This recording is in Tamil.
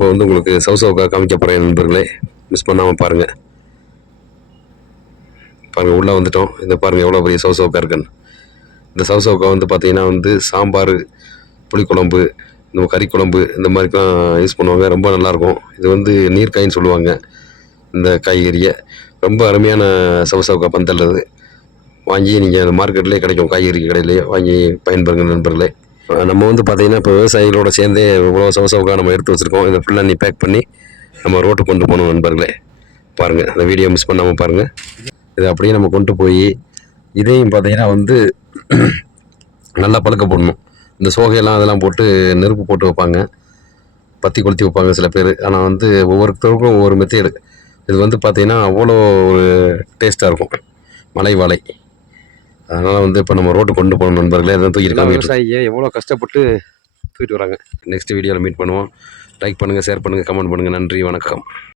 இப்போ வந்து உங்களுக்கு சவுசவுக்கா காமிக்க போகிறேன் நண்பர்களே, மிஸ் பண்ணாமல் பாருங்கள். பாருங்கள், உள்ளே வந்துட்டோம். இதை பாருங்கள் எவ்வளோ பெரிய சவுசவுக்கா இருக்குன்னு. இந்த சவுசவுக்கா வந்து பார்த்திங்கன்னா வந்து சாம்பார், புளிக்குழம்பு, இந்த கறி குழம்பு இந்த மாதிரிலாம் யூஸ் பண்ணுவாங்க. ரொம்ப நல்லாயிருக்கும். இது வந்து நீர்க்காயின்னு சொல்லுவாங்க. இந்த காய்கறியை ரொம்ப அருமையான சவுசவுக்கா பந்தல் அது. வாங்கி நீங்கள் மார்க்கெட்லேயே கிடைக்கும், காய்கறி கடையிலேயே வாங்கி பயன்பெறுங்க நண்பர்களே. நம்ம வந்து பார்த்திங்கன்னா இப்போ விவசாயிகளோட சேர்ந்தே இவ்வளோ சவுசவுக்கா நம்ம எடுத்து வச்சுருக்கோம். இதை ஃபுல்லாக நீ பேக் பண்ணி நம்ம ரோட்டுக்கு கொண்டு போகணும் நண்பர்களே. பாருங்கள், அந்த வீடியோ மிஸ் பண்ணாமல் பாருங்கள். இதை அப்படியே நம்ம கொண்டு போய் இதையும் பார்த்திங்கன்னா வந்து நல்லா பழுக்க போடணும். இந்த சோகையெல்லாம் அதெல்லாம் போட்டு நெருப்பு போட்டு வைப்பாங்க, பற்றி கொளுத்தி வைப்பாங்க சில பேர். ஆனால் வந்து ஒவ்வொருத்தருக்கும் ஒவ்வொரு மெத்தேடு. இது வந்து பார்த்திங்கன்னா அவ்வளோ ஒரு டேஸ்ட்டாக இருக்கும், மலை வாழை. அதனால் வந்து இப்போ நம்ம ரோட்டு கொண்டு போகணும் நண்பர்களே. அதான் தூக்கிட்டு விவசாயியை எவ்வளோ கஷ்டப்பட்டு தூக்கிட்டு வராங்க. நெக்ஸ்ட் வீடியோவில் மீட் பண்ணுவோம். லைக் பண்ணுங்கள், ஷேர் பண்ணுங்கள், கமெண்ட் பண்ணுங்கள். நன்றி, வணக்கம்.